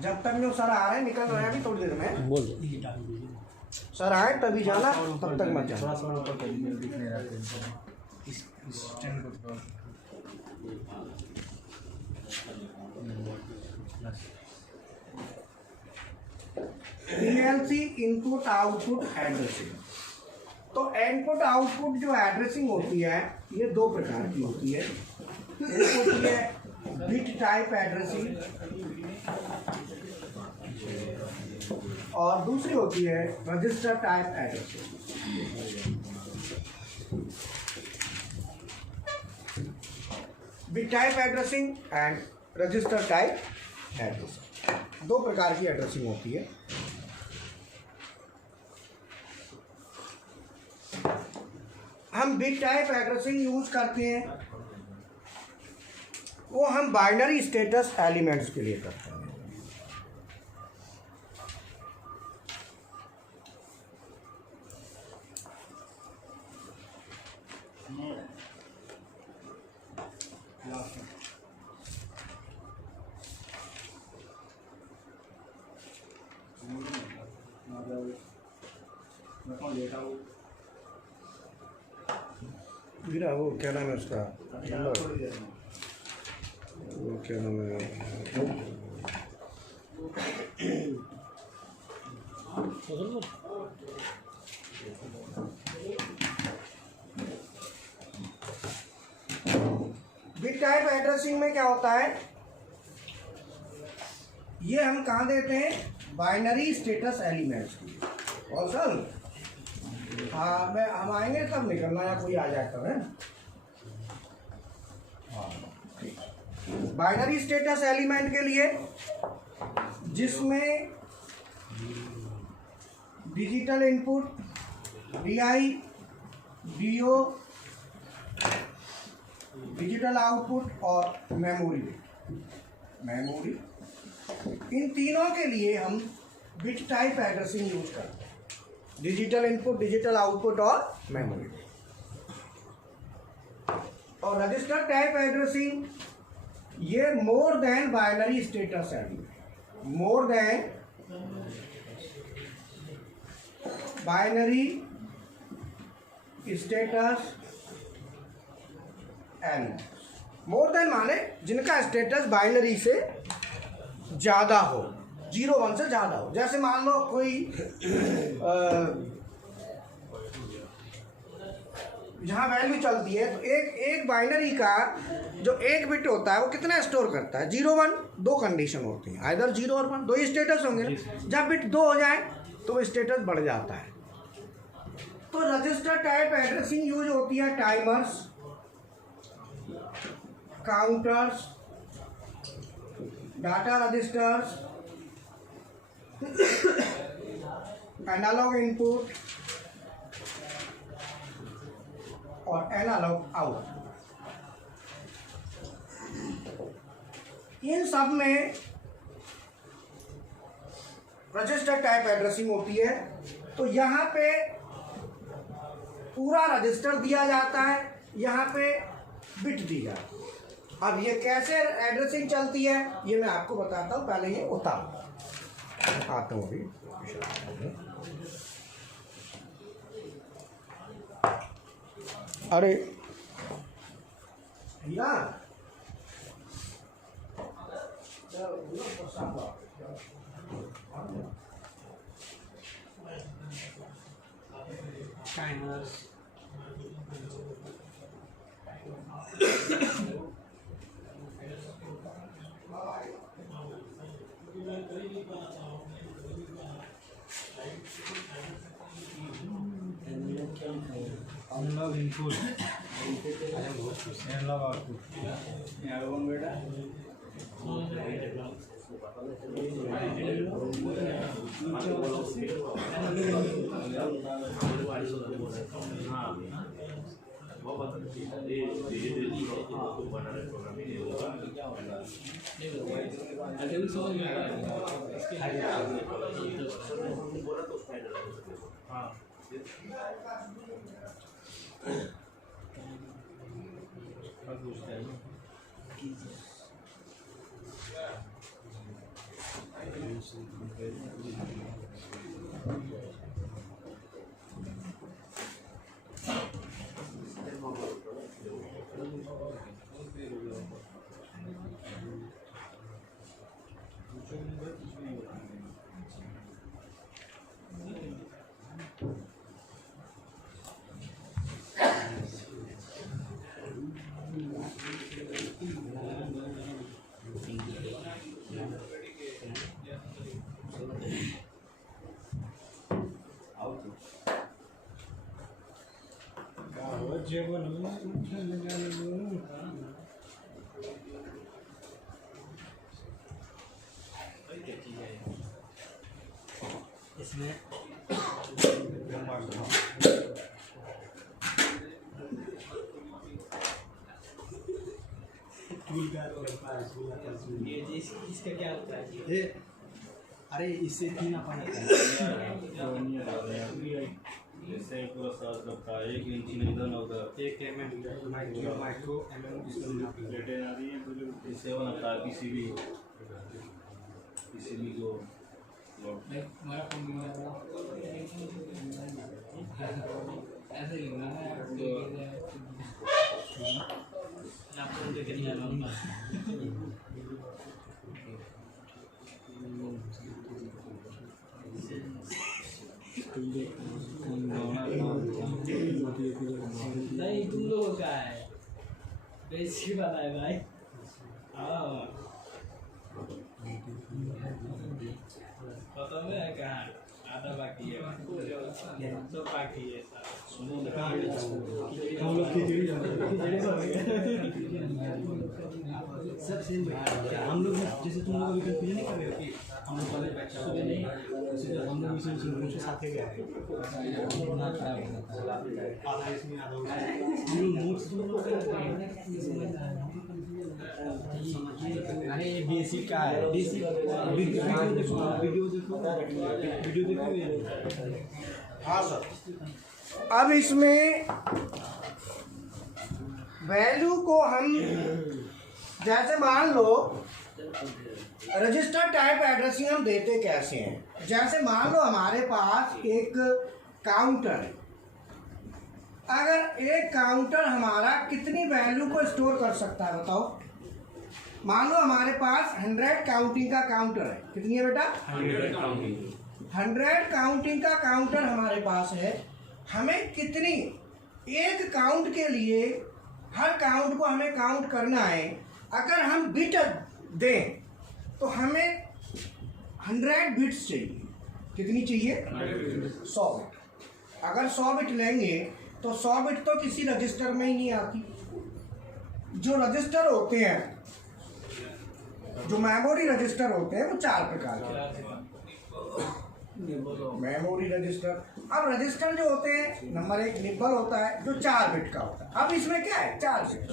जब तक जो सर आ रहे हैं निकल रहे हैं अभी थोड़ी देर में बोल दो। सर आए तभी जाना, तब तक मत जाना। थोड़ा ऊपर कर दीजिए, दिख नहीं रहा है। इस स्टैंड को थोड़ा PLC इनपुट आउटपुट एड्रेसिंग। तो इनपुट आउटपुट जो एड्रेसिंग होती है ये दो प्रकार की होती है। एक होती है बिट टाइप एड्रेसिंग और दूसरी होती है register type addressing. Bit type addressing and register type addressing, दो प्रकार की एड्रेसिंग होती है। हम बिट टाइप एड्रेसिंग यूज करते हैं, वो हम बाइनरी स्टेटस एलिमेंट्स के लिए करते हैं। गिरा वो क्या नाम है उसका, वो क्या नाम है, बिट टाइप एड्रेसिंग में क्या होता है, ये हम कहाँ देते हैं, बाइनरी स्टेटस एलिमेंट्स की। और सर हाँ मैं हम आएंगे तब निकलना या कोई आ जाए तब है। बाइनरी स्टेटस एलिमेंट के लिए जिसमें digital input, DI, DO, digital output और मेमोरी, इन तीनों के लिए हम बिट टाइप एड्रेसिंग यूज करते हैं। डिजिटल इनपुट, डिजिटल आउटपुट और मेमोरी। और रजिस्टर टाइप एड्रेसिंग ये more than binary status element, more than binary status element. More than माने जिनका स्टेटस बाइनरी से ज़्यादा हो, 0-1 से ज़्यादा हो। जैसे मान लो कोई जहाँ वैल्यू चलती है तो एक बाइनरी का जो एक बिट होता है वो कितना स्टोर करता है, 0-1, दो कंडीशन होती हैं, आइदर 0 और 1, दो ही स्टेटस होंगे। जब बिट 2 हो जाए तो वो स्टेटस बढ़ जाता है। तो रजिस्टर टाइप एड्रेसिंग यूज होती है timers, counters, data registers, analogue input और एनालॉग आउट। इन सब में रजिस्टर टाइप एड्रेसिंग होती है। तो यहाँ पे पूरा रजिस्टर दिया जाता है, यहाँ पे बिट दी जाती है। अब ये कैसे एड्रेसिंग चलती है ये मैं आपको बताता हूँ, पहले ये आता हूँ अभी। अरे भैया timers, analogue input, analogue output. बेटा इसमें इसका क्या होता है? ये अरे इससे तीन अपन जैसे पूरा साथ रखा है 1 इंच इधर ना उधर 1 mm माइक्रो mm इसमें प्लेटें आ रही हैं इससे बनता है पीसीबी को ऐसे ही ना आपको देख नहीं आना नहीं तुम लोगों का है बेसी वाला है भाई। हाँ खत्म है कहाँ आधा बाकी है सब बाकी है हम लोग खिचड़ी सब सेम हम लोग जैसे तुम लोग अभी पूजा नहीं कर रहे हो कि हम लोग कॉलेज बैठ सुबह नहीं जैसे हम लोग इसे साथ ही गए आधा इसमें आधा हम लोग नोट्स तुम लोग अरे बेसिक का है बेसिक वीडियो देखो हाँ सर। अब इसमें वैल्यू को हम जैसे मान लो रजिस्टर टाइप एड्रेसिंग हम देते कैसे हैं, जैसे मान लो हमारे पास एक काउंटर है। अगर एक काउंटर हमारा कितनी वैल्यू को स्टोर कर सकता है बताओ। मान लो हमारे पास 100 काउंटिंग का काउंटर है। कितनी है बेटा? 100 काउंटिंग का काउंटर हमारे पास है। हमें कितनी एक काउंट के लिए हर काउंट को हमें काउंट करना है। अगर हम बिट दें तो हमें 100 बिट्स चाहिए। कितनी चाहिए? 100 बिट। अगर 100 बिट लेंगे तो 100 बिट तो किसी रजिस्टर में ही नहीं आती। जो रजिस्टर होते हैं, जो मेमोरी रजिस्टर होते हैं वो 4 प्रकार के मेमोरी रजिस्टर। अब रजिस्टर जो होते हैं, नंबर 1 निब्बल होता है जो 4 बिट का होता है। अब इसमें क्या है? 4 बिट।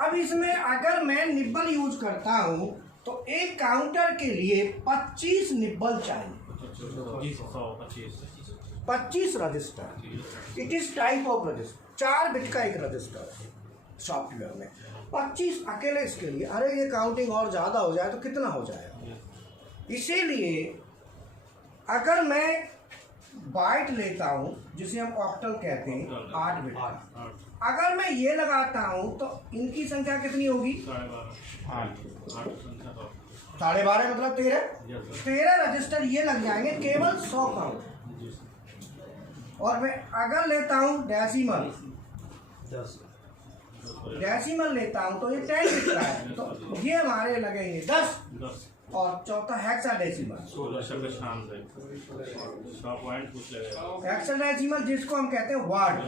अब इसमें अगर मैं निब्बल यूज करता हूं तो एक काउंटर के लिए 25 निब्बल चाहिए। 25 register. It is type of register. 4 bit का एक रजिस्टर है सॉफ्टवेयर में। 25 अकेले इसके लिए। अरे ये काउंटिंग और ज़्यादा हो जाए तो कितना हो जाएगा। इसीलिए अगर मैं बाइट लेता हूँ जिसे हम ऑक्टल कहते हैं 8 बिट, अगर मैं ये लगाता हूँ तो इनकी संख्या कितनी होगी? 12.5 मतलब 13 रजिस्टर ये लग जाएंगे केवल 100 काउंट। और मैं अगर लेता हूँ डेसिमल लेता हूँ तो ये 10 बिट का है, तो ये हमारे लगेंगे 10 और चौथा हेक्साडेसिमल। हेक्साडेसिमल जिसको हम कहते हैं वर्ड,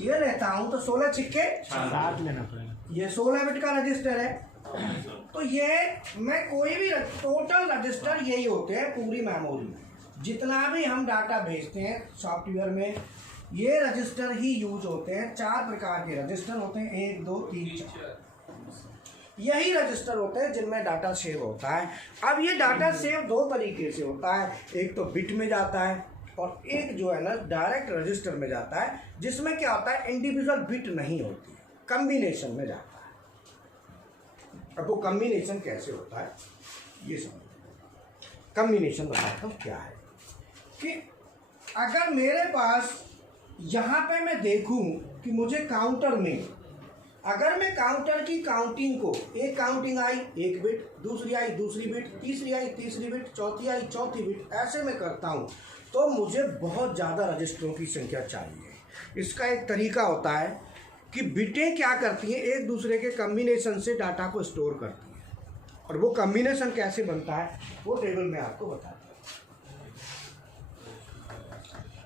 ये लेता हूँ तो 16 छिक्के 7 लेना पड़ेगा। ये 16 बिट का रजिस्टर है। तो ये मैं कोई भी टोटल रजिस्टर यही होते हैं पूरी मेमोरी में। जितना भी हम डाटा भेजते हैं सॉफ्टवेयर में ये रजिस्टर ही यूज होते हैं। 4 प्रकार के रजिस्टर होते हैं, 1 2 3 4। यही रजिस्टर होते हैं जिनमें डाटा सेव होता है। अब ये डाटा सेव 2 तरीके से होता है। एक तो बिट में जाता है और एक जो है ना डायरेक्ट रजिस्टर में जाता है, जिसमें क्या होता है इंडिविजुअल बिट नहीं होती, कम्बिनेशन में जाता है। अब वो कम्बिनेशन कैसे होता है ये समझ। कम्बिनेशन बताता हूँ क्या है कि अगर मेरे पास यहाँ पे मैं देखूँ कि मुझे काउंटर में, अगर मैं काउंटर की काउंटिंग को, एक काउंटिंग आई एक बिट, दूसरी आई दूसरी बिट, तीसरी आई तीसरी बिट, चौथी आई चौथी बिट, ऐसे में करता हूँ तो मुझे बहुत ज़्यादा रजिस्टरों की संख्या चाहिए। इसका एक तरीका होता है कि बिटें क्या करती हैं, एक दूसरे के कम्बिनेशन से डाटा को स्टोर करती हैं, और वो कम्बिनेशन कैसे बनता है वो टेबल में आपको बताता हूँ।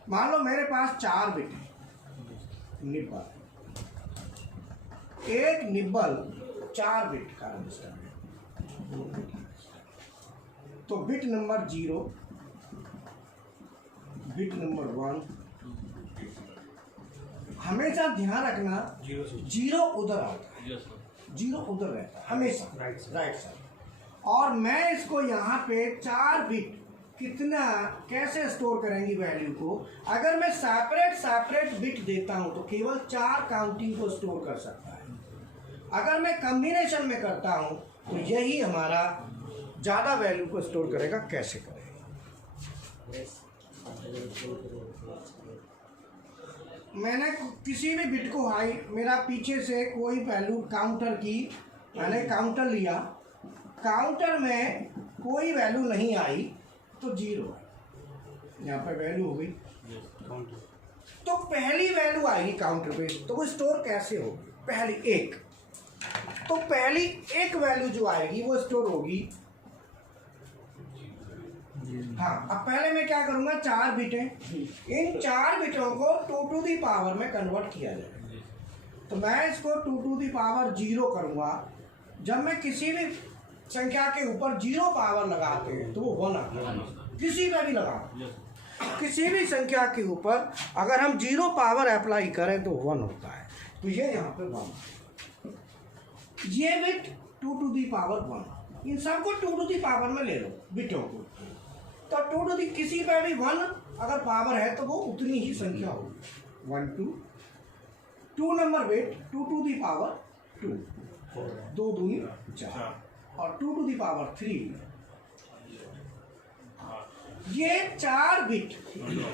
मान लो मेरे पास 4 बिट है, निब्बल, एक निब्बल 4 बिट का रजिस्टर है। तो बिट नंबर 0, बिट नंबर 1, हमेशा ध्यान रखना 0 उधर आता है, 0 उधर रहता है हमेशा, राइट साइड। और मैं इसको यहाँ पे 4 बिट कितना कैसे स्टोर करेंगी वैल्यू को, अगर मैं सेपरेट बिट देता हूँ तो केवल 4 काउंटिंग को स्टोर कर सकता है। अगर मैं कम्बिनेशन में करता हूँ तो यही हमारा ज़्यादा वैल्यू को स्टोर करेगा। कैसे करेगा, मैंने किसी भी बिट को हाई, मेरा पीछे से कोई वैल्यू काउंटर की, मैंने काउंटर लिया, काउंटर में कोई वैल्यू नहीं आई तो 0 है, यहाँ पर वैल्यू हो गई। तो पहली वैल्यू आएगी काउंटर पे, तो वो स्टोर कैसे होगी, पहली एक, तो पहली एक वैल्यू जो आएगी वो स्टोर होगी। हाँ, अब पहले मैं क्या करूँगा, 4 बिटें, इन 4 बिटों को 2 टू दी पावर में कन्वर्ट किया जाएगा। तो मैं इसको 2 टू दी पावर 0 करूँगा। जब मैं किसी भी संख्या के ऊपर 0 पावर लगाते हैं तो वो 1 आता है, किसी पे भी लगा, किसी भी संख्या के ऊपर अगर हम 0 पावर अप्लाई करें तो 1 होता है। तो ये यहाँ पे 1, ये बिट 2 टू दी पावर 1, इन सबको 2 टू दी पावर में ले लो बिटों को, तो 2 टू दी किसी पे भी 1 अगर पावर है तो वो उतनी ही संख्या होगी, 1 2 number bit 2 to the power 2, 2 दूनी 4, और 2 टू दी पावर 3। ये 4 बिट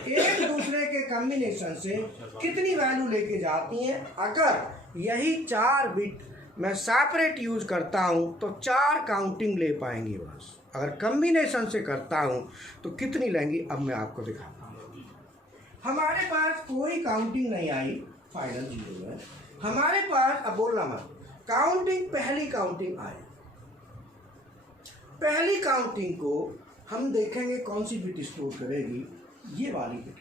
एक दूसरे के कॉम्बिनेशन से कितनी वैल्यू लेके जाती हैं। अगर यही 4 बिट मैं सेपरेट यूज करता हूँ तो 4 काउंटिंग ले पाएंगी बस। अगर कॉम्बिनेशन से करता हूँ तो कितनी लेंगी, अब मैं आपको दिखाता हूँ। हमारे पास कोई काउंटिंग नहीं आई, फाइनल 0 है हमारे पास। अब बोलना मत, काउंटिंग पहली काउंटिंग आई, पहली काउंटिंग को हम देखेंगे कौन सी बिट स्टोर करेगी, ये वाली बिट।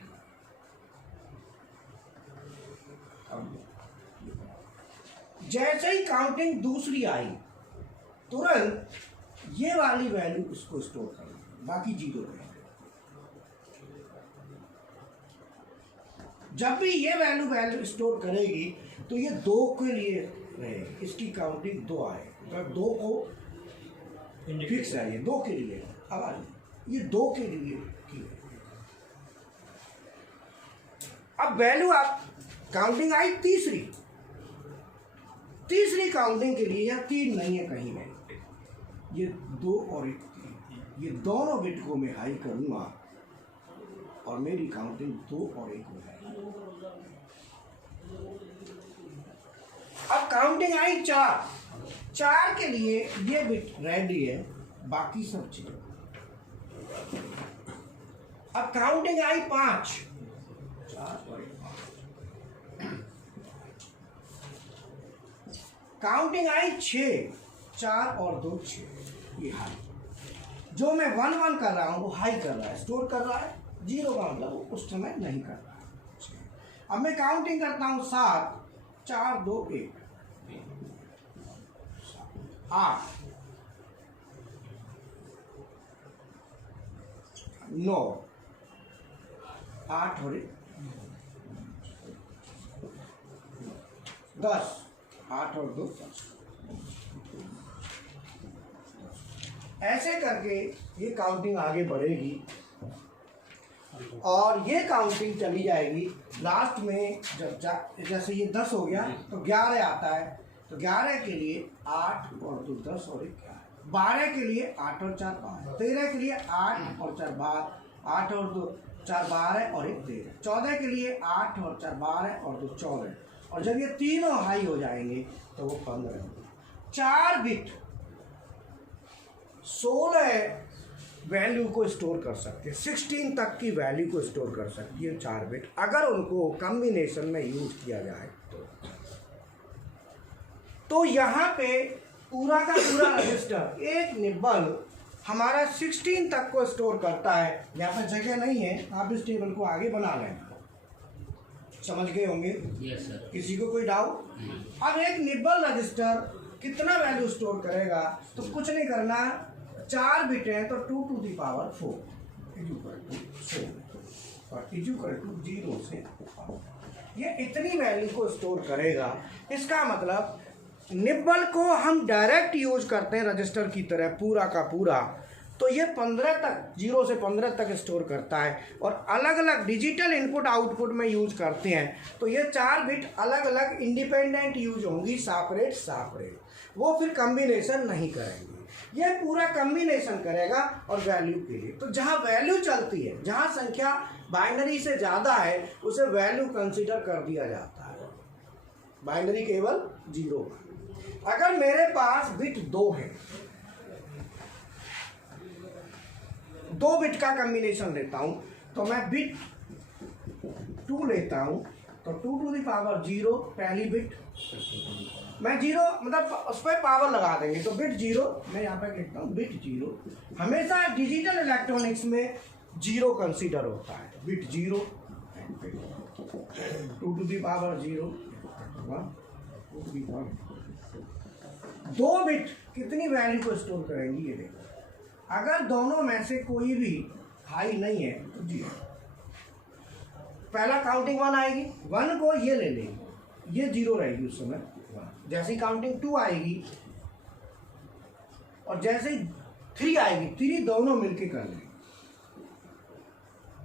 जैसे ही काउंटिंग दूसरी आई तुरंत ये वाली वैल्यू इसको स्टोर करेगी, बाकी 0 रहेंगे। जब भी ये वैल्यू स्टोर करेगी तो ये 2 के लिए रहेगी, इसकी काउंटिंग 2 आए, तो 2 को फिक्स है, ये 2 के लिए। अब ये 2 के लिए की, अब वैल्यू आप काउंटिंग आई तीसरी काउंटिंग के लिए, या 3 नहीं है कहीं में, ये 2 और 1, ये दोनों बिट को मैं हाई करूंगा और मेरी काउंटिंग 2 और 1 हो जाएगी। अब काउंटिंग आई 4 के लिए ये बिट रेडी है, बाकी सब चीजें। अब काउंटिंग आई 5, 4 और 1, काउंटिंग आई 6, 4 और 2 6, ये हाई। जो मैं 1 1 कर रहा हूँ वो हाई कर रहा है, स्टोर कर रहा है, 0 का मतलब वो उस समय नहीं कर रहा है। अब मैं काउंटिंग करता हूँ 7, 4 2 1, 8 9, 8 और 10, 8 और 2 10। ऐसे करके ये काउंटिंग आगे बढ़ेगी और ये काउंटिंग चली जाएगी। लास्ट में जब जैसे ये 10 हो गया तो 11 आता है, तो 11 के लिए 8 और 2 10 और 1 11। 12 के लिए 8 और 4 12, 13 के लिए 8 और 4 12, 8 और 2 4 12 और 1 13, 14 के लिए 8 और 4 12 और 2 14, और जब ये तीनों हाई हो जाएंगे तो वो 15। 4 बिट 16 वैल्यू को स्टोर कर सकते हैं, 16 तक की वैल्यू को स्टोर कर सकती है 4 बिट, अगर उनको कॉम्बिनेशन में यूज किया जाए तो यहाँ पे पूरा का पूरा रजिस्टर एक निब्बल हमारा 16 तक को स्टोर करता है। यहाँ पर जगह नहीं है, आप इस टेबल को आगे बना लें, समझ गए होंगे? Yes sir. किसी को कोई डाउट? अब एक निब्बल रजिस्टर कितना वैल्यू स्टोर करेगा? तो कुछ नहीं करना, 4 बिट है तो 2 to the power 4 और इक्वल टू 0 से 4, ये इतनी वैल्यू को स्टोर करेगा। इसका मतलब निब्बल को हम डायरेक्ट यूज करते हैं रजिस्टर की तरह पूरा का पूरा, तो ये 15 तक 0 से 15 तक स्टोर करता है, और अलग अलग डिजिटल इनपुट आउटपुट में यूज करते हैं तो ये 4 बिट अलग अलग इंडिपेंडेंट यूज होंगी, सेपरेट सेपरेट, वो फिर कम्बिनेशन नहीं करेंगे, ये पूरा कम्बिनेशन करेगा और वैल्यू के लिए। तो जहाँ वैल्यू चलती है, जहाँ संख्या बाइनरी से ज़्यादा है उसे वैल्यू कंसीडर कर दिया जाता है, बाइनरी केवल 0। अगर मेरे पास बिट 2 है, 2 बिट का कम्बिनेशन लेता हूं तो मैं बिट 2 लेता हूं, तो 2 to the power 0 पहली बिट, मैं 0 मतलब उस पर पावर लगा देंगे तो बिट 0, मैं यहाँ पे लिखता हूँ बिट 0। हमेशा डिजिटल इलेक्ट्रॉनिक्स में 0 कंसीडर होता है, bit 0, 2 to the power 0, 1 2 to the power 2 bit कितनी वैल्यू को स्टोर करेंगी ये देखो। अगर दोनों में से कोई भी हाई नहीं है तो 0, पहला काउंटिंग 1 आएगी, 1 को ये ले लेंगे, ये 0 रहेगी उस समय 1। जैसे ही काउंटिंग 2 आएगी और जैसे ही 3 आएगी, 3 दोनों मिलके कर लेंगे।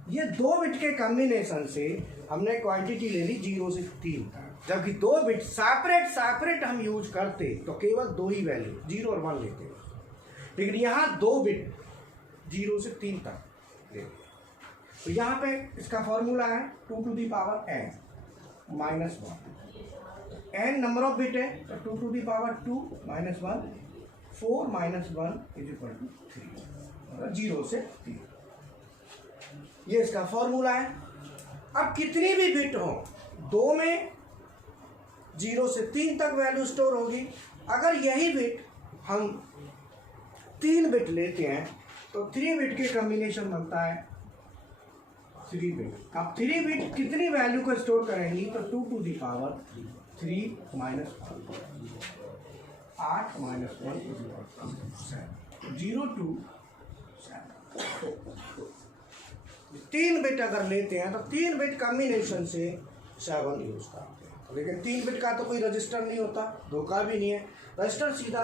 ये 2 बिट के कॉम्बिनेशन से हमने क्वांटिटी ले ली 0 से 3 तक, जबकि 2 बिट सेपरेट सेपरेट हम यूज करते तो केवल 2 ही वैल्यू 0 और 1 लेते, लेकिन यहाँ 2 बिट 0 से 3 तक लेते। तो यहाँ पे इसका फॉर्मूला है 2 to the power n minus 1, n number of bit है तो 2 to the power 2 minus 1, 4 minus 1 is equal to 3, 0 से 3, ये इसका फॉर्मूला है। अब कितनी भी बिट हो, 2 में 0 से 3 तक वैल्यू स्टोर होगी। अगर यही बिट हम 3 बिट लेते हैं तो 3 बिट के कॉम्बिनेशन बनता है 3 बिट। अब 3 बिट कितनी वैल्यू को स्टोर करेंगी तो 2 to the power 3 minus 8 minus 1 0 to 7। 3 bit अगर लेते हैं तो 3 बिट कॉम्बिनेशन से 7 यूज करते हैं, लेकिन 3 बिट का तो कोई रजिस्टर नहीं होता, 2 का भी नहीं है, रजिस्टर सीधा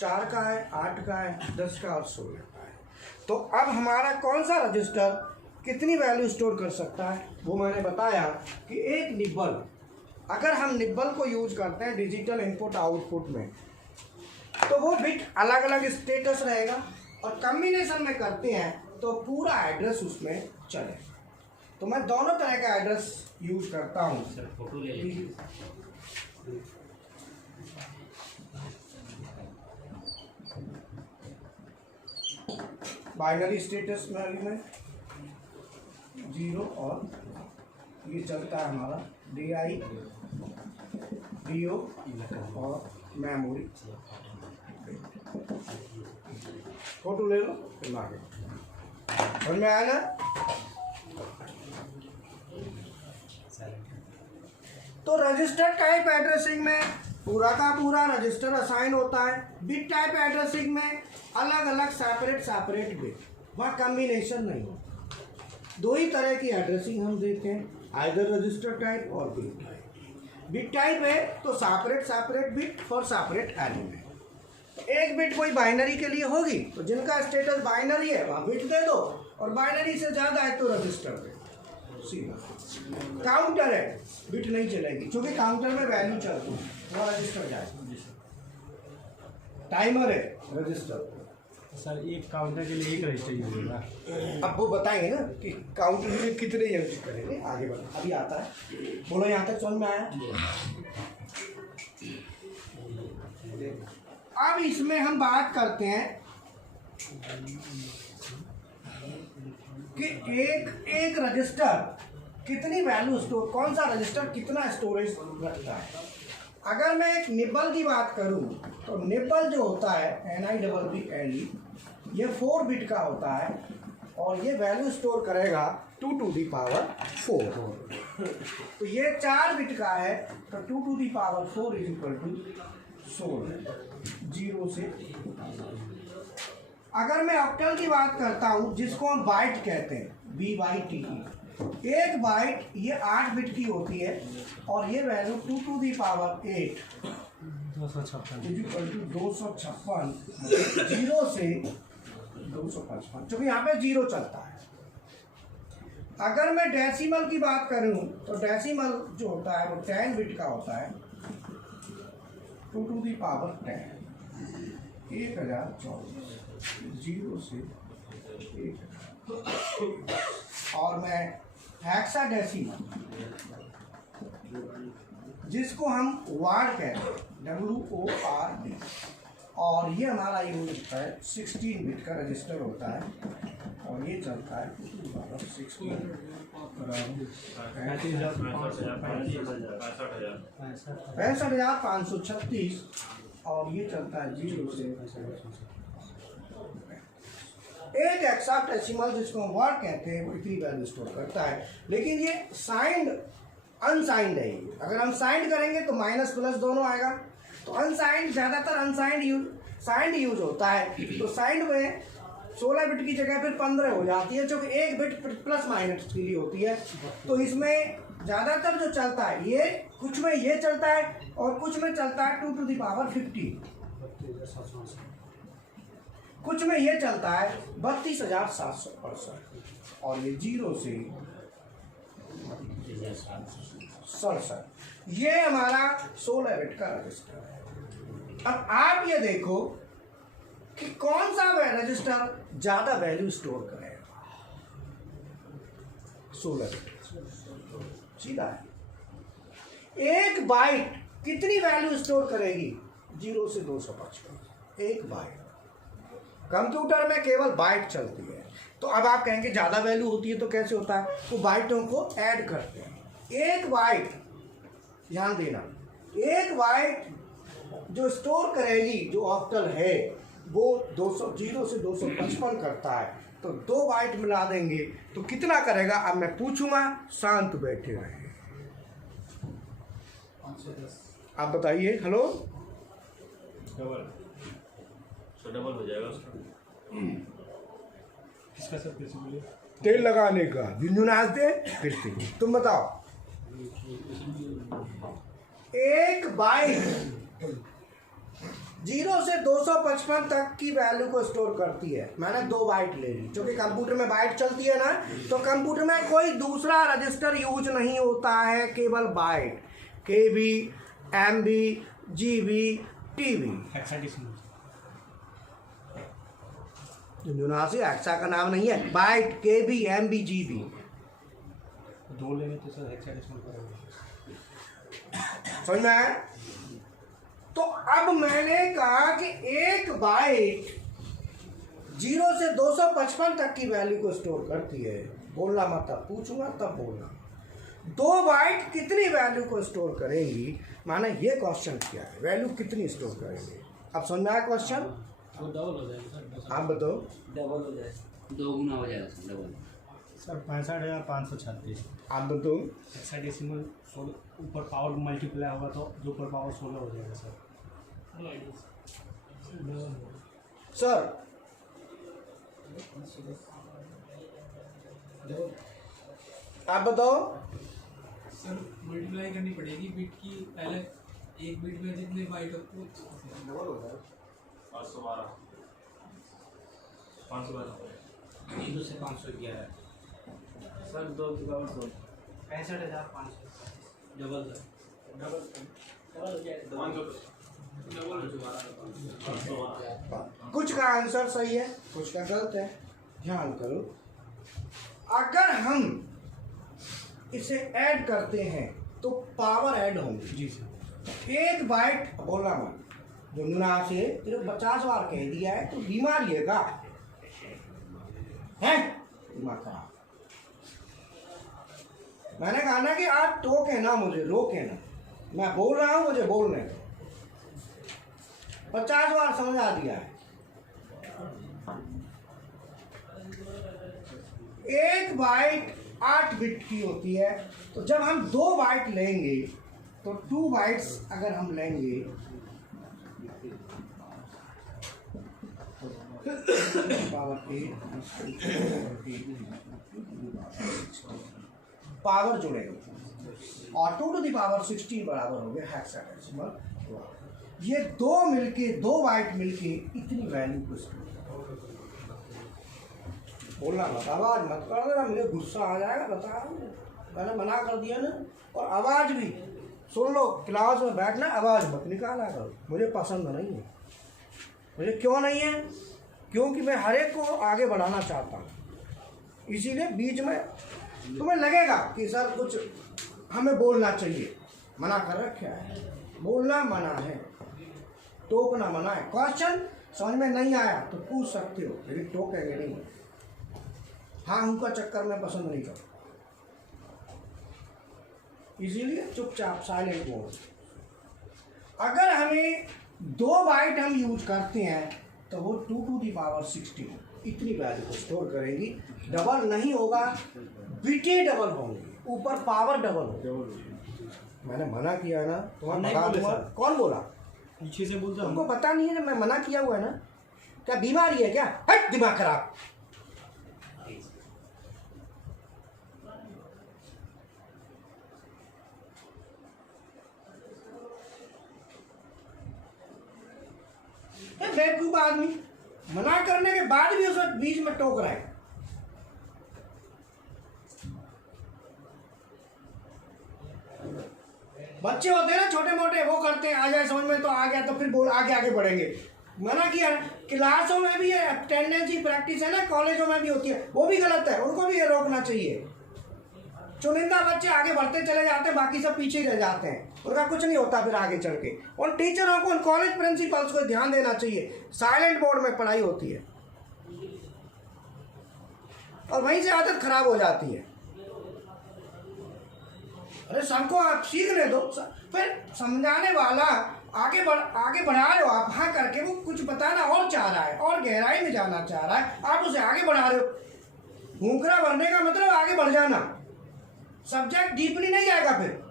4 का है, 8 का है, 10 का और 16 का है। तो अब हमारा कौन सा रजिस्टर कितनी वैल्यू स्टोर कर सकता है, वो मैंने बताया कि एक निब्बल, अगर हम निब्बल को यूज करते हैं डिजिटल इनपुट आउटपुट में तो वो बिट अलग अलग स्टेटस रहेगा, और कॉम्बिनेशन में करते हैं तो पूरा एड्रेस उसमें चले। तो मैं दोनों तरह का एड्रेस यूज करता हूँ। सर फोटो ले लीजिए। बाइनरी स्टेटस में 0 और ये चलता है हमारा DI DO और मेमोरी। फोटो ले लो फिर मांगे, समझ में आया ना? तो रजिस्टर टाइप एड्रेसिंग में पूरा का पूरा रजिस्टर असाइन होता है, बिट टाइप एड्रेसिंग में अलग अलग सेपरेट सेपरेट बिट, वहाँ कम्बिनेशन नहीं होता। 2 ही तरह की एड्रेसिंग हम देते हैं, आइदर रजिस्टर टाइप और बिट टाइप। बिट टाइप है तो separate separate bit for separate element. एक बिट कोई बाइनरी के लिए होगी तो जिनका स्टेटस बाइनरी है वहाँ बिट दे दो, और बाइनरी से ज़्यादा है तो रजिस्टर दे दो, सीधा। काउंटर है, बिट नहीं चलेगी क्योंकि काउंटर में वैल्यू चलती है, वहाँ रजिस्टर जाएगा। टाइमर है, रजिस्टर सर एक काउंटर के लिए एक रजिस्टर यूज होगा। अब वो बताएंगे ना कि काउंटर के लिए कितने यूज करेंगे, आगे बढ़ो। अभी आता है, बोलो यहाँ तक समझ में आया? अब इसमें हम बात करते हैं कि एक रजिस्टर कितनी वैल्यू स्टोर, कौन सा रजिस्टर कितना स्टोरेज रखता है। अगर मैं एक निबल की बात करूं तो निबल जो होता है NIBBLE, ये 4 बिट का होता है और ये वैल्यू स्टोर करेगा 2 to the power 4। तो ये 4 बिट का है तो 2 to the power 4 is equal to 16, 0 से। अगर मैं ऑक्टल की बात करता हूँ जिसको हम बाइट कहते हैं, BYTE, एक बाइट ये 8 बिट की होती है और ये value 2 to the power 8 256 is equal to 256, 0 से 255, क्योंकि यहाँ पे 0 चलता है। अगर मैं डेसिमल की बात करूँ तो डेसिमल जो होता है वो 10 बिट का होता है, 2 to the power 10, 1024, 0 से 1। और मैं हेक्साडेसिमल जिसको हम वार्ड कहते हैं, WORD, और ये हमारा यूज होता है 16 बिट का रजिस्टर होता है और ये चलता है 65,536 और ये चलता है 0 से। एक हेक्साडेसिमल जिसको हम वर्ड कहते हैं वो इतनी वैल्यू स्टोर करता है, लेकिन ये साइंड अनसाइंड है। अगर हम साइंड करेंगे तो माइनस प्लस दोनों आएगा, तो अनसाइंड ज़्यादातर अनसाइंड यूज, साइंड यूज होता है। तो साइंड में 16 बिट की जगह फिर 15 हो जाती है, क्योंकि 1 बिट प्लस माइनस के लिए होती है। तो इसमें ज़्यादातर जो चलता है ये कुछ में ये चलता है और कुछ में चलता है 2 to the power 50, कुछ में ये चलता है 32,768 और ये 0 से 67। ये हमारा 16 बिट का रजिस्टर है। अब आप ये देखो कि कौन सा रजिस्टर ज्यादा वैल्यू स्टोर करेगा। 16 बिट सीधा है। एक बाइट कितनी वैल्यू स्टोर करेगी? 0 से 255, एक बाइट। कंप्यूटर में केवल बाइट चलती है। तो अब आप कहेंगे ज़्यादा वैल्यू होती है तो कैसे होता है? वो बाइटों को ऐड करते हैं। एक बाइट, ध्यान देना, एक बाइट जो स्टोर करेगी जो ऑक्टल है वो 0 से 255 करता है, तो 2 बाइट मिला देंगे तो कितना करेगा? अब मैं पूछूंगा, शांत बैठे रहे। आप बताइए। हेलो, डबल हो जाएगा उसका। किसका सर कैसे बोले? तेल लगाने का झुंझुनास दे फिर से। तुम बताओ, एक बाइट 0 से 255 तक की वैल्यू को स्टोर करती है। मैंने 2 बाइट ले ली, क्योंकि कंप्यूटर में बाइट चलती है ना, तो कंप्यूटर में कोई दूसरा रजिस्टर यूज नहीं होता है, केवल byte. KB, MB, GB, TB। Hexadecimal झुंझुनासी हेक्सा का नाम नहीं है, बाइट, KB, MB, GB। 2 लेंगे तो सर हेक्साडेसिमल करेंगे। समझ में आया? तो अब मैंने कहा कि एक बाइट 0 से 255 तक की वैल्यू को स्टोर करती है। बोलना मत, तब पूछूंगा तब बोलना। 2 बाइट कितनी वैल्यू को स्टोर करेंगी? माने ये क्वेश्चन क्या है, वैल्यू कितनी स्टोर करेंगे? अब समझ में आया क्वेश्चन? वो डबल हो जाएगा। आप बताओ। डबल हो जाएगा, 2 गुना हो जाएगा सर, डबल। सर 65,536। आप बताओ। हेक्साडेसिमल ऊपर पावर मल्टीप्लाई होगा तो जो ऊपर पावर 16 हो जाएगा सर। सर आप बताओ। सर मल्टीप्लाई करनी पड़ेगी बिट की, पहले एक बिट में जितने बाइट होते 512 2 से 511 सर 2 की पावर 2, 65,500 डबल सर, डबल हो जाएगा। कुछ का आंसर सही है, कुछ का गलत है। ध्यान करो, अगर हम इसे ऐड करते हैं तो पावर ऐड होंगी। जी सर। एक बाइट बोलना मत, दुनिया से सिर्फ 50 बार कह दिया है तो बीमारी है का है, दिमाग खराब। मैंने कहा ना कि आप टोके ना मुझे, रोके ना, मैं बोल रहा हूं मुझे बोलने दो। 50 बार समझा दिया है। एक बाइट 8 बिट की होती है, तो जब हम 2 बाइट लेंगे तो 2 बाइट्स अगर हम लेंगे पावर जुड़ेगा और 2 to the power 16 बराबर हो गया हेक्साडेसिमल। ये 2 मिलके 2 बाइट मिलके इतनी वैल्यू कुछ बोलना मत, आवाज मत कर देना, मुझे गुस्सा आ जाएगा, बता रहा हूं, मैंने मना कर दिया ना। और आवाज भी सुन लो, क्लास में बैठना आवाज मत निकाला करो, मुझे पसंद नहीं है। मुझे क्यों नहीं है? क्योंकि मैं हर एक को आगे बढ़ाना चाहता हूँ, इसीलिए बीच में तुम्हें लगेगा कि सर कुछ हमें बोलना चाहिए, मना कर रखा है, बोलना मना है, टोकना मना है। क्वेश्चन समझ में नहीं आया तो पूछ सकते हो, लेकिन टोकेंगे नहीं। हाँ उनका चक्कर में पसंद नहीं करता, इसीलिए चुपचाप साइलेंट मोड। अगर हमें 2 बाइट हम यूज करते हैं तो वो 2 to the power 16 इतनी वैल्यू को स्टोर करेंगी। डबल नहीं होगा, बिटे डबल होंगे, ऊपर पावर डबल होगी। मैंने मना किया है ना, तुम्हें नहीं भगा बोले दूंगा। सर। कौन बोला? पीछे से बोलता तुमको हूँ। पता नहीं है ना, मैं मना किया हुआ है ना। क्या बीमारी है क्या? हट, दिमाग खराब। बेवकूफ आदमी मना करने के बाद भी उस बीच में टोक रहा है। बच्चे होते हैं ना छोटे मोटे, वो करते हैं, आ जाए समझ में तो आ गया, तो फिर बोल आगे आगे बढ़ेंगे। मना किया। क्लासों में भी ये अटेंडेंस प्रैक्टिस है ना, कॉलेजों में भी होती है, वो भी गलत है, उनको भी ये रोकना चाहिए। चुनिंदा बच्चे आगे बढ़ते चले जाते हैं, बाकी सब पीछे रह जाते हैं, उनका कुछ नहीं होता फिर आगे चल के। उन टीचरों को, उन कॉलेज प्रिंसिपल्स को ध्यान देना चाहिए। साइलेंट बोर्ड में पढ़ाई होती है और वहीं से आदत खराब हो जाती है। अरे सबको आप सीखने दो, फिर समझाने वाला आगे बढ़ा रहे हो आप, हाँ करके वो कुछ बताना और चाह रहा है और गहराई में जाना चाह रहा है, आप उसे आगे बढ़ा रहे हो। हुंकरा बनने का मतलब आगे बढ़ जाना, सब्जेक्ट डीपली नहीं जाएगा। फिर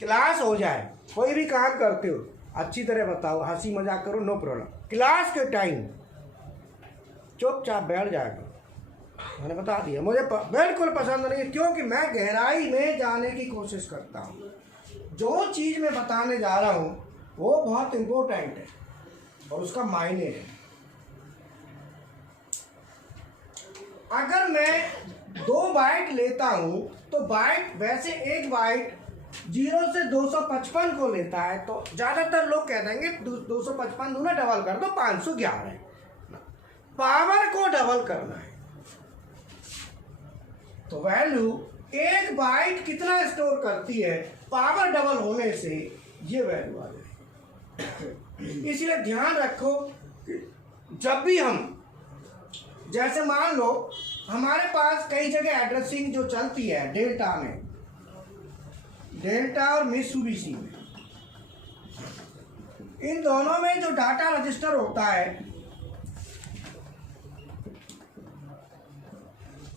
क्लास हो जाए, कोई भी काम करते हो अच्छी तरह बताओ, हंसी मजाक करो, नो प्रॉब्लम। क्लास के टाइम चुपचाप बैठ जाएगा। मैंने बता दिया, मुझे बिल्कुल पसंद नहीं है, क्योंकि मैं गहराई में जाने की कोशिश करता हूँ। जो चीज़ मैं बताने जा रहा हूँ वो बहुत इम्पोर्टेंट है और उसका मायने है। अगर मैं 2 बाइट लेता हूँ तो बाइट, वैसे एक बाइट 0 से 255 को लेता है, तो ज़्यादातर लोग कह देंगे 255 दूना डबल कर दो 511 है। पावर को डबल करना है तो वैल्यू, एक बाइट कितना स्टोर करती है, पावर डबल होने से ये वैल्यू आ जाएगी। इसलिए ध्यान रखो कि जब भी हम, जैसे मान लो हमारे पास कई जगह एड्रेसिंग जो चलती है डेल्टा में, डेल्टा और मित्सुबिशी में, इन दोनों में जो डाटा रजिस्टर होता है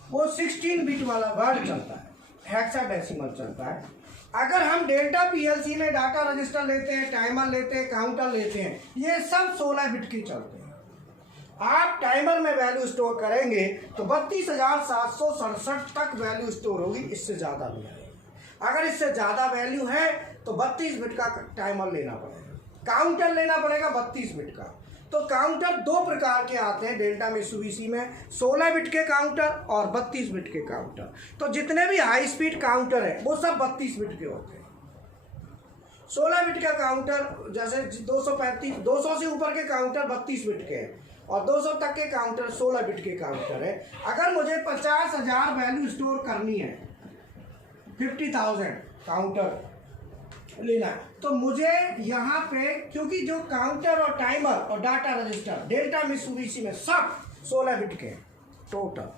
वो 16 बिट वाला वर्ड चलता है, हेक्साडेसिमल चलता है। अगर हम डेल्टा पीएलसी में डाटा रजिस्टर लेते हैं, टाइमर लेते हैं, काउंटर लेते हैं, ये सब 16 बिट के चलते हैं। आप टाइमर में वैल्यू स्टोर करेंगे तो 32,767 तक वैल्यू स्टोर होगी, इससे ज़्यादा नहीं आएगी। अगर इससे ज़्यादा वैल्यू है तो 32 बिट का टाइमर लेना पड़ेगा, काउंटर लेना पड़ेगा 32 बिट का। तो काउंटर दो प्रकार के आते हैं डेल्टा मित्सुबिशी में, 16 बिट के काउंटर और 32 बिट के काउंटर। तो जितने भी हाई स्पीड काउंटर है वो सब 32 बिट के होते हैं। 16 बिट का काउंटर जैसे 235, 200 से ऊपर के काउंटर 32 बिट के हैं और 200 तक के काउंटर 16 बिट के काउंटर है। अगर मुझे 50,000 वैल्यू स्टोर करनी है, 50,000 काउंटर लेना है, तो मुझे यहाँ पे क्योंकि जो काउंटर और टाइमर और डाटा रजिस्टर डेल्टा मित्सुबिशी में सब 16 बिट के टोटल,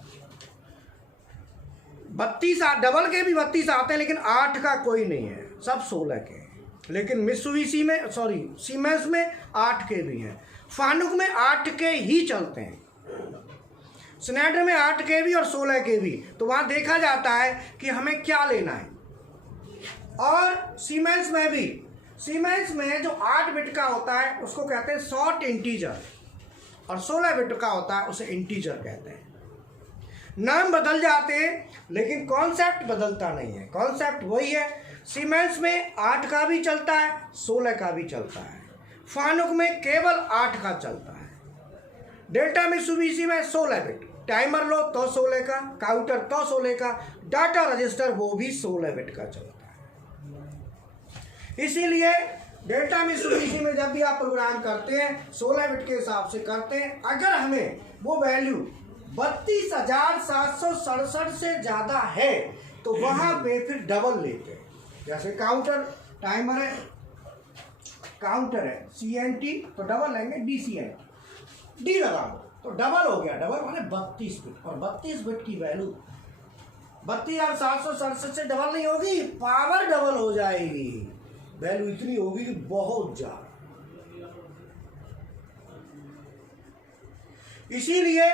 32 डबल के भी 32 आते हैं लेकिन 8 का कोई नहीं है, सब 16 के। लेकिन मित्सुबिशी में सीमेंस में 8 के भी हैं, फानुक में 8 के ही चलते हैं, स्नाइडर में 8 के भी और 16 के भी। तो वहाँ देखा जाता है कि हमें क्या लेना है। और सीमेंस में भी, सीमेंस में जो 8 बिट का होता है उसको कहते हैं शॉर्ट इंटीजर और 16 बिट का होता है उसे इंटीजर कहते हैं। नाम बदल जाते हैं लेकिन कॉन्सेप्ट बदलता नहीं है, कॉन्सेप्ट वही है। सीमेंस में 8 का भी चलता है, 16 का भी चलता है, फानुक में केवल 8 का चलता है, डेल्टा मित्सुबिशी में 16 बिट, टाइमर लो तो 16 का, काउंटर तो 16 का, डाटा रजिस्टर वो भी 16 बिट का चलता है। इसीलिए डेल्टा मित्सुबिशी में जब भी आप प्रोग्राम करते हैं 16 बिट के हिसाब से करते हैं। अगर हमें वो वैल्यू 32,767 से ज़्यादा है तो वहाँ पे फिर डबल लेते हैं। जैसे काउंटर टाइमर है, काउंटर है CNT तो डबल लेंगे DCNT, डी लगा दो तो डबल हो गया, डबल माने 32 बिट। और 32 बिट की वैल्यू 32,767 से डबल नहीं होगी, पावर डबल हो जाएगी, वैल्यू इतनी होगी कि बहुत ज़्यादा। इसीलिए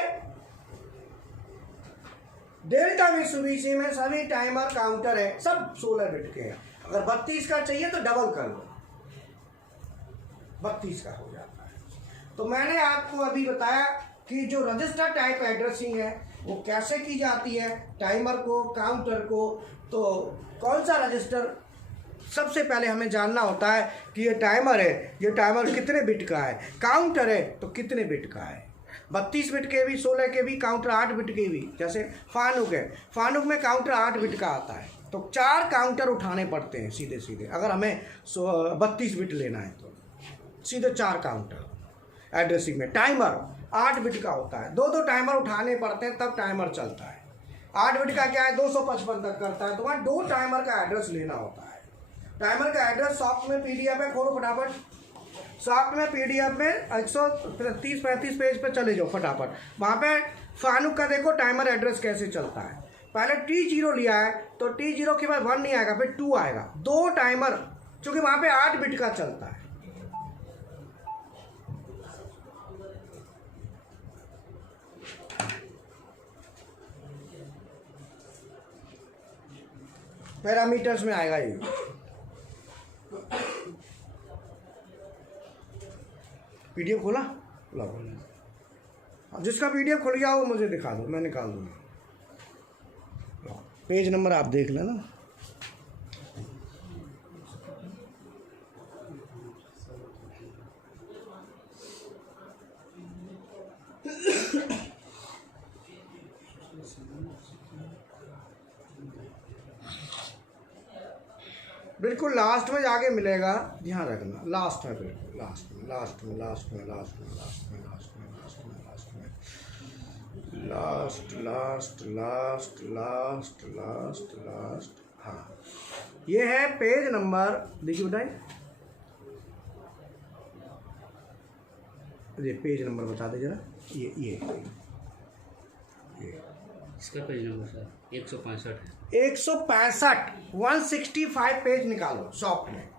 डेल्टा मित्सुबिशी में सभी टाइमर काउंटर है सब 16 बिट के हैं। अगर 32 का चाहिए तो डबल कर लो, 32 का हो जाता है। तो मैंने आपको अभी बताया कि जो रजिस्टर टाइप एड्रेसिंग है वो कैसे की जाती है, टाइमर को, काउंटर को। तो कौन सा रजिस्टर, सबसे पहले हमें जानना होता है कि ये टाइमर है, ये टाइमर कितने बिट का है, काउंटर है तो कितने बिट का है, 32 बिट के भी, 16 के भी, काउंटर 8 बिट के भी। जैसे फानुक है, फानुक में काउंटर 8 बिट का आता है तो 4 काउंटर उठाने पड़ते हैं सीधे सीधे। अगर हमें 32 बिट लेना है तो सीधे 4 काउंटर एड्रेसिंग में। टाइमर 8 बिट का होता है, 2 टाइमर उठाने पड़ते हैं तब टाइमर चलता है। 8 बिट का क्या है, 255 तक करता है, तो वहाँ 2 टाइमर का एड्रेस लेना होता है। टाइमर का एड्रेस सॉफ्ट में PDF है, खोलो फटाफट, सॉफ्ट में PDF में 130-35 पेज पे चले जाओ फटाफट। वहाँ पे फानुक का देखो टाइमर एड्रेस कैसे चलता है। पहले T0 लिया है तो T0 के बाद 1 नहीं आएगा, फिर 2 आएगा, 2 टाइमर, क्योंकि वहाँ पे 8 बिट का चलता है। पैरामीटर्स में आएगा ये। PDF खोला, जिसका PDF खुल गया वो मुझे दिखा दो, मैं निकाल दूँगा। पेज नंबर आप देख लेना। बिल्कुल लास्ट में जाके मिलेगा, ध्यान रखना, लास्ट में, बिल्कुल लास्ट में, लास्ट में, लास्ट में, लास्ट में, लास्ट में, लास्ट में, लास्ट में, लास्ट में, last last last last last last. हाँ, ये है पेज नंबर, देखिए बताइए, ये पेज नंबर बता दे जरा। ये इसका पेज नंबर सर 165 है। 165, 165 पेज निकालो सॉफ्ट में।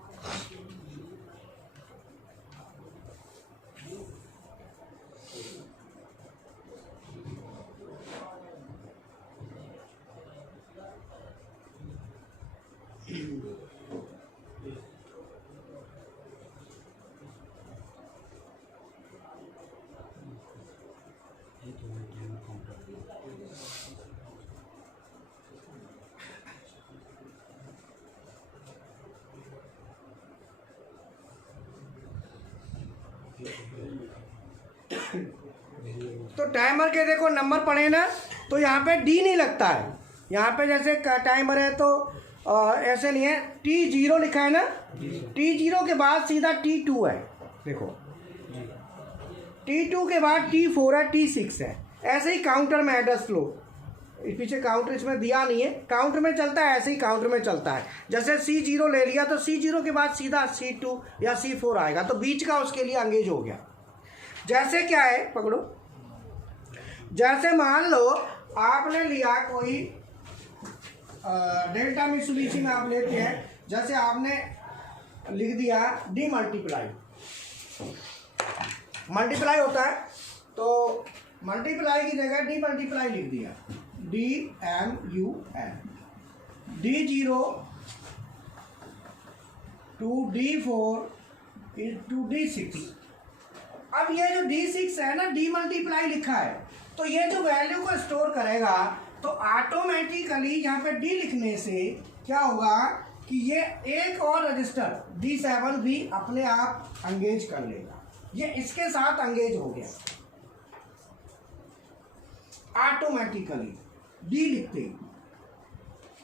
तो टाइमर के देखो नंबर पड़े ना, तो यहाँ पे डी नहीं लगता है। यहाँ पे जैसे टाइमर है तो ऐसे नहीं है, T0 लिखा है ना, T0 के बाद सीधा T2 है। देखो T2 के बाद T4 है, T6 है। ऐसे ही काउंटर में एड्रेस फ्लो, पीछे काउंटर इसमें दिया नहीं है, काउंटर में चलता है, ऐसे ही काउंटर में चलता है। जैसे C0 ले लिया तो C0 के बाद सीधा C2 या C4 आएगा, तो बीच का उसके लिए अंगेज हो गया। जैसे क्या है, पकड़ो, जैसे मान लो आपने लिया कोई डेल्टा मित्सुबिशी में आप लेते हैं, जैसे आपने लिख दिया डी मल्टीप्लाई होता है, तो मल्टीप्लाई की जगह डी मल्टीप्लाई लिख दिया, DMUN, D0 to D4 to D6। अब ये जो D6 है ना, डी मल्टीप्लाई लिखा है, तो ये जो वैल्यू को स्टोर करेगा, तो ऑटोमेटिकली यहाँ पे डी लिखने से क्या होगा कि ये एक और रजिस्टर D7 भी अपने आप एंगेज कर लेगा। ये इसके साथ एंगेज हो गया ऑटोमेटिकली डी लिखते ही।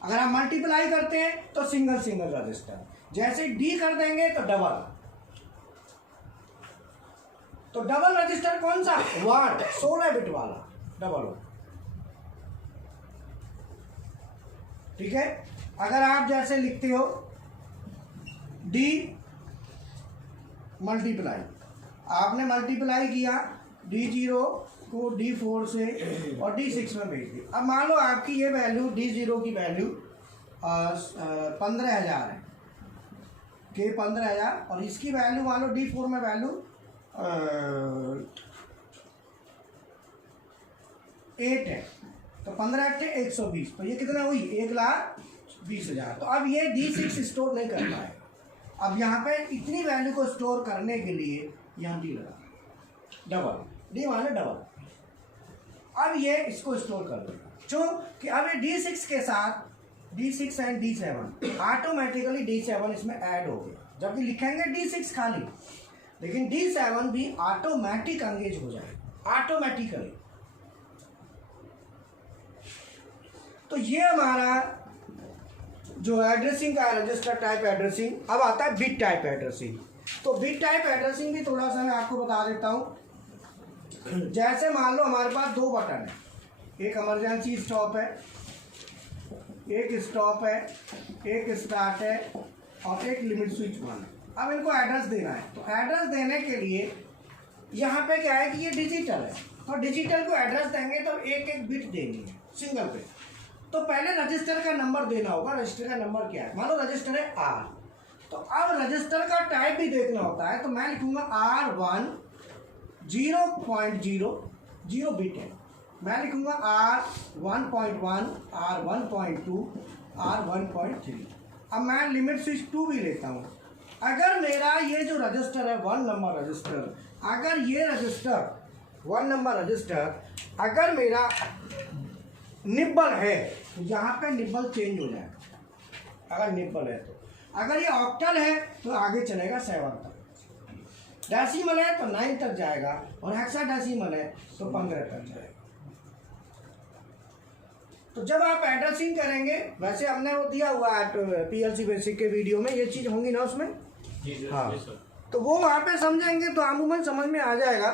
अगर आप मल्टीप्लाई करते हैं तो सिंगल सिंगल रजिस्टर, जैसे डी कर देंगे तो डबल। तो डबल रजिस्टर कौन सा? 1 16 बिट वाला डबल हो, ठीक है। अगर आप जैसे लिखते हो डी मल्टीप्लाई, आपने मल्टीप्लाई किया D0 को D4 से और D6 में भेज दी। अब मान लो आपकी ये वैल्यू D0 की वैल्यू 15,000 है, के 15,000, और इसकी वैल्यू मान लो D4 में वैल्यू 8 है, तो 15 8 120, तो ये कितना हुई? 1,20,000। तो अब ये D6 स्टोर नहीं कर पाए। अब यहाँ पे इतनी वैल्यू को स्टोर करने के लिए यहाँ डी लगा, डबल, डी माने डबल। अब ये इसको स्टोर कर देगा, क्यों कि अब ये D6 के साथ D6 and D7 automatically D7 इसमें ऐड हो गया, जबकि लिखेंगे D6 खाली, लेकिन D7 भी ऑटोमेटिक एंगेज हो जाएगा ऑटोमेटिकली। तो ये हमारा जो एड्रेसिंग का रजिस्टर टाइप एड्रेसिंग। अब आता है बिट टाइप एड्रेसिंग। तो बिट टाइप एड्रेसिंग भी थोड़ा सा मैं आपको बता देता हूँ। जैसे मान लो हमारे पास 2 बटन है, एक इमरजेंसी स्टॉप है, एक स्टॉप है, एक स्टार्ट है, और एक लिमिट स्विच 1 है। अब इनको एड्रेस देना है, तो एड्रेस देने के लिए यहाँ पे क्या है कि ये डिजिटल है, तो डिजिटल को एड्रेस देंगे तो एक एक बिट देंगे सिंगल पे। तो पहले रजिस्टर का नंबर देना होगा। रजिस्टर का नंबर क्या है? मान लो रजिस्टर है R, तो अब रजिस्टर का टाइप भी देखना होता है, तो मैं लिखूंगा R1 0.0 बिट है, मैं लिखूंगा R1.1 R1.2 R1.3। अब मैं लिमिट स्विच 2 भी लेता हूँ। अगर मेरा ये जो रजिस्टर है 1 नंबर रजिस्टर, अगर ये रजिस्टर 1 नंबर रजिस्टर अगर मेरा निब्बल है, तो यहाँ पे निब्बल चेंज हो जाएगा। अगर निब्बल है तो, अगर ये ऑक्टल है तो आगे चलेगा 7 तक, डेसिमल है तो 9 तक जाएगा, और हेक्साडेसिमल है तो 15 तक जाएगा। तो जब आप एड्रेसिंग करेंगे, वैसे हमने वो दिया हुआ है PLC बेसिक के वीडियो में, ये चीज़ होंगी ना उसमें, हाँ, तो वो वहाँ पे समझेंगे तो अमूमन समझ में आ जाएगा।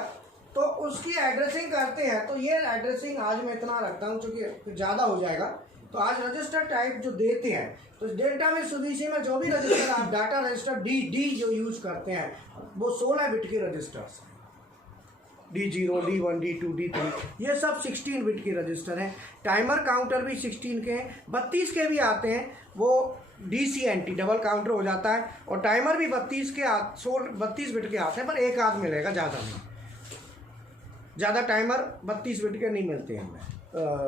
तो उसकी एड्रेसिंग करते हैं, तो ये एड्रेसिंग आज मैं इतना रखता हूँ क्योंकि ज़्यादा हो जाएगा। तो आज रजिस्टर टाइप जो देते हैं, तो डेल्टा मित्सुबिशी में जो भी रजिस्टर आप डाटा रजिस्टर डी जो यूज़ करते हैं, वो 16 बिट के रजिस्टर्स हैं। D0, D1, D2, D3 ये सब 16 बिट के रजिस्टर हैं। टाइमर काउंटर भी 16 के हैं, 32 के भी आते हैं, वो DCNT डबल काउंटर हो जाता है, और टाइमर भी 32 बिट के आते हैं, पर एक आध मिलेगा, ज़्यादा नहीं। ज़्यादा टाइमर 32 बिट के नहीं मिलते हैं, हमें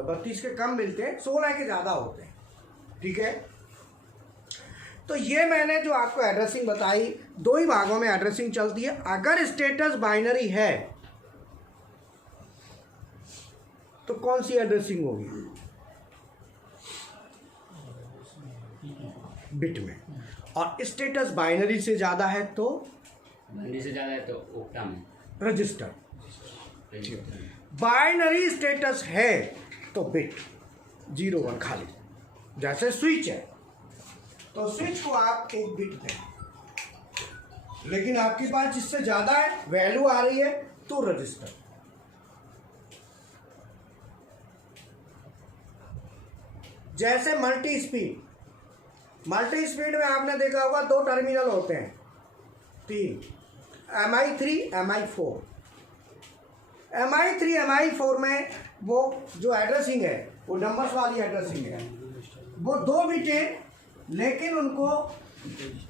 32 के कम मिलते हैं, 16 के ज़्यादा होते हैं, ठीक है। तो ये मैंने जो आपको एड्रेसिंग बताई, 2 ही भागों में एड्रेसिंग चलती है। अगर स्टेटस बाइनरी है तो कौन सी एड्रेसिंग होगी? बिट में। और स्टेटस बाइनरी से ज़्यादा है तो बाइनरी से ज़्यादा है तो ओक्टा में रजिस्टर। बाइनरी स्टेटस है तो बिट 0 1 खाली, जैसे स्विच है तो स्विच को आप एक बिट दें, लेकिन आपके पास जिससे ज़्यादा है वैल्यू आ रही है तो रजिस्टर। जैसे मल्टी स्पीड में आपने देखा होगा 2 टर्मिनल होते हैं, 3 MI3 MI4। MI3 MI4 में वो जो एड्रेसिंग है वो नंबर्स वाली एड्रेसिंग है, वो 2 बिट है, लेकिन उनको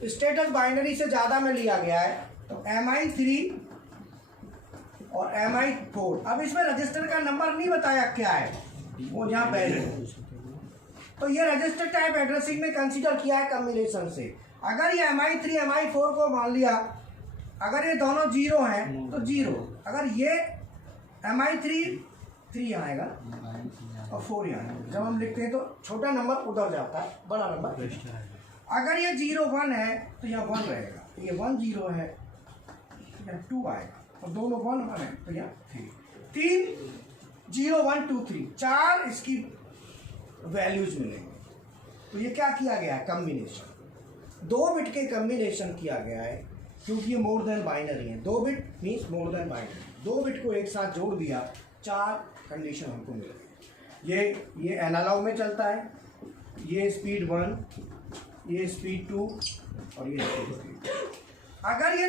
स्टेटस बाइनरी से ज़्यादा में लिया गया है, तो MI3 और MI4। अब इसमें रजिस्टर का नंबर नहीं बताया क्या है, वो यहाँ पहले, तो ये रजिस्टर टाइप एड्रेसिंग में कंसीडर किया है कम्बिनेशन से। अगर ये MI3 MI4 को मान लिया, अगर ये दोनों 0 हैं तो 0, अगर ये MI3 3 आएगा और 4 यहाँ आएगा। जब हम लिखते हैं तो छोटा नंबर उधर जाता है, बड़ा नंबर। अगर ये 0 1 है तो यहाँ 1 रहेगा, ये 1 0 है तो यहाँ 2 आएगा, और दोनों 1 1 है तो यहाँ 3 0 1 2 3 4 इसकी वैल्यूज मिलेंगे। तो ये क्या किया गया है, कम्बिनेशन, 2 बिट के कम्बिनेशन किया गया है, क्योंकि ये मोर देन बाइनरी है। 2 bit means more than binary, 2 bit को एक साथ जोड़ दिया, 4 कंडीशन हमको मिल गई। ये एनालॉग में चलता है, ये स्पीड 1, ये स्पीड 2 और ये स्पीड 3। अगर ये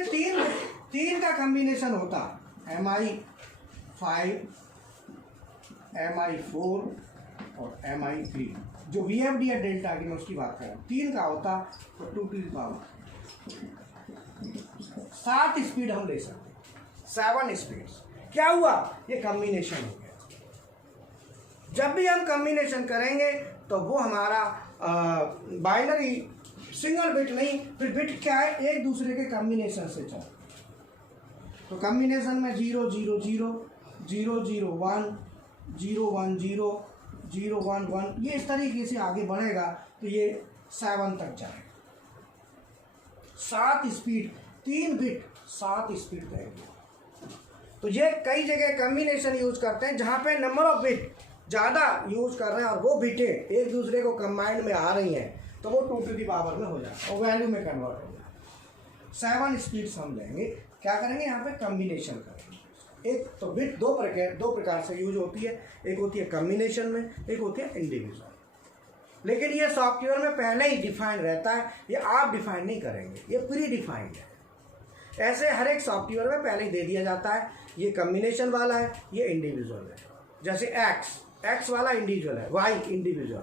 3 का कम्बिनेशन होता, MI5 MI4 और MI3, जो VFD है डेल्टा की, मैं उसकी बात कर रहा हूँ, 3 का होता तो 2 to the power 7 स्पीड हम ले सकते, 7 स्पीड्स। क्या हुआ, ये कम्बिनेशन हो गया। जब भी हम कम्बिनेशन करेंगे तो वो हमारा बाइनरी सिंगल बिट नहीं, फिर बिट क्या है, एक दूसरे के कम्बिनेशन से चल। तो कम्बिनेशन में 0 0 0 0 0 1 0 1 0 0 1 1, ये इस तरीके से आगे बढ़ेगा तो ये 7 तक जाएगा। 7 स्पीड, 3 बिट 7 स्पीड रहेगी। तो ये कई जगह कम्बिनेशन यूज करते हैं जहाँ पे नंबर ऑफ बिट ज़्यादा यूज कर रहे हैं और वो बिटें एक दूसरे को कंबाइंड में आ रही हैं, तो वो 2 to the power में हो जाए और वैल्यू में कन्वर्ट हो जाए। 7 स्पीड्स हम लेंगे, क्या करेंगे यहाँ पे, कम्बिनेशन करेंगे। एक तो बिट दो प्रकार से यूज होती है, एक होती है कम्बिनेशन में, एक होती है इंडिविजुअल। लेकिन ये सॉफ्टवेयर में पहले ही डिफाइन रहता है, ये आप डिफाइन नहीं करेंगे, ये प्री डिफाइंड है। ऐसे हर एक सॉफ्टवेयर में पहले ही दे दिया जाता है, ये कम्बिनेशन वाला है, ये इंडिविजुअल है। जैसे एक्स वाला इंडिविजुअल है, Y individual,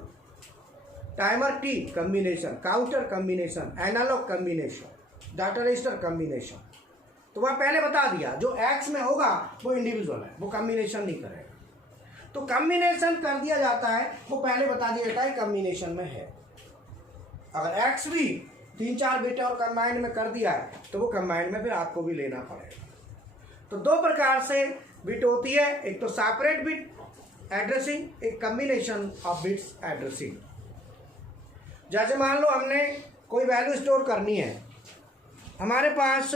timer T combination, counter combination, analogue combination, data register combination. तो वह पहले बता दिया, जो एक्स में होगा वो इंडिविजुअल है, वो कम्बिनेशन नहीं करेगा। तो कम्बिनेशन कर दिया जाता है, वो पहले बता दिया जाता है कम्बिनेशन में है। अगर एक्स भी 3-4 बिट और कंबाइंड में कर दिया है तो वो कंबाइंड में फिर आपको भी लेना पड़ेगा। तो 2 प्रकार से बिट होती है, एक तो सेपरेट बिट एड्रेसिंग, एक कम्बिनेशन ऑफ बिट्स एड्रेसिंग। जैसे मान लो हमने कोई वैल्यू स्टोर करनी है, हमारे पास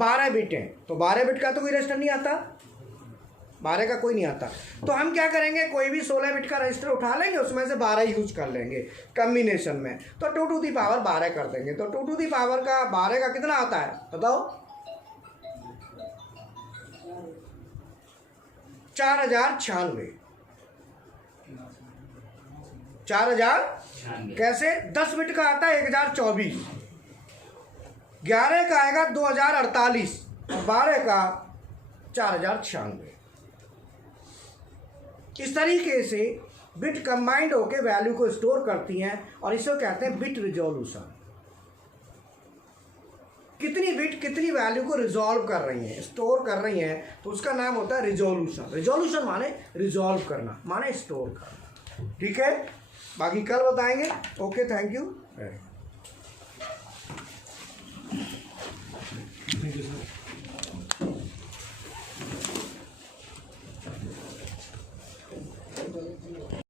12 बिट हैं, तो 12 बिट का तो कोई रजिस्टर नहीं आता, 12 का कोई नहीं आता। तो हम क्या करेंगे, कोई भी 16 बिट का रजिस्टर उठा लेंगे, उसमें से 12 यूज कर लेंगे कम्बिनेशन में, तो 2 to the power 12 कर देंगे। तो 2 to the power का 12 का कितना आता है बताओ, 4096। 4000 कैसे, 10 बिट का आता है 1024, 11 का आएगा 2048 और 12 का 4096। इस तरीके से बिट कंबाइंड होकर वैल्यू को स्टोर करती हैं और इसे कहते हैं बिट रिजोल्यूशन। कितनी बिट कितनी वैल्यू को रिजॉल्व कर रही हैं, स्टोर कर रही हैं, तो उसका नाम होता है रिजोल्यूशन। रिजोल्यूशन माने रिजॉल्व करना, माने स्टोर करना। ठीक है, बाकी कल बताएंगे। Okay, thank you.